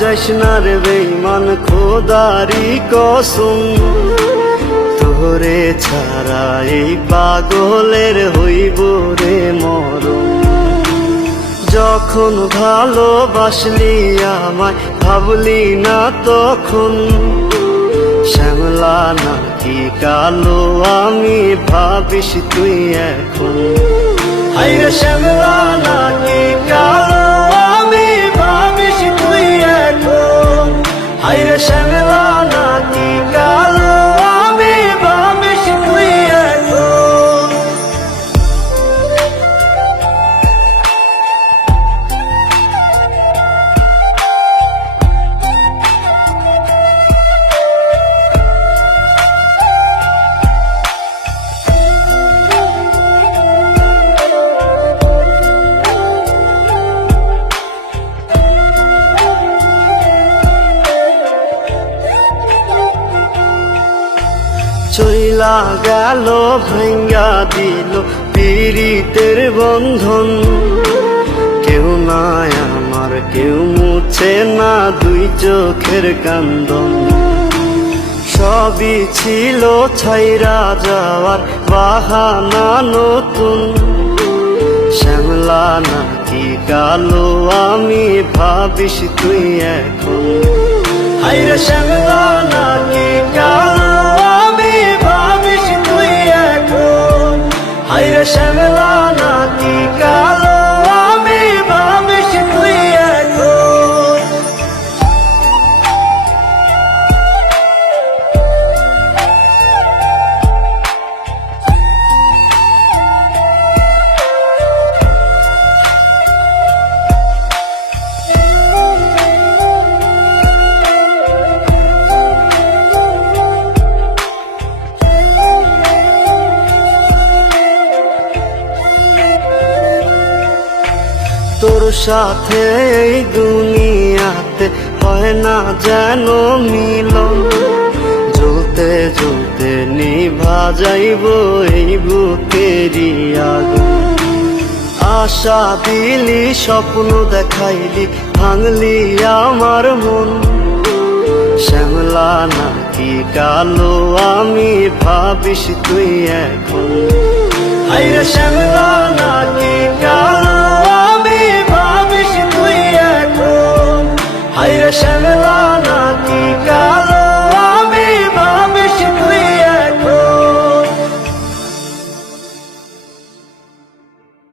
যাস না রে বেঈমান খোদারি কসম, তোরে ছাড়া এই পাগলের হইব রে মরণ। যখন ভালোবাসলি আমায় ভাবলি না তখন, শ্যামলা নাকি কালো আমি ভাবিস তুই এখন। হায়রে শ্যামলা নাকি কালো আমি ভাবিস তুই এখন। হায়রে শ্যামলা নাকি কালো আমি ভাবিস তুই এখন। চইলা গেল ভাঙ্গা দিল পীড়িতের বন্ধন, কেউ নাই আমার কেউ মুছে না দুই চোখের কান্দন। সবই ছিল ছাইরা যাওয়ার বাহানা নতুন, শ্যামলা নাকি কালো আমি ভাবিস তুই এখন। হায়রে শ্যামলা নাকি কালো আমি ভাবিস তুই এখন। হায়রে শ্যামলা নাকি কালো আমি ভাবিস তুই এখন। তোর সাথে এই দুনিয়াতে হয় না যেন মিলন, জ্বলতে জ্বলতে নিভা যাইব এই বুকেরই আগুন। আশা দিলি স্বপ্ন দেখাইলি ভাঙলি আমার মন, শ্যামলা নাকি কালো আমি ভাবিস তুই এখন। হায়রে শ্যামলা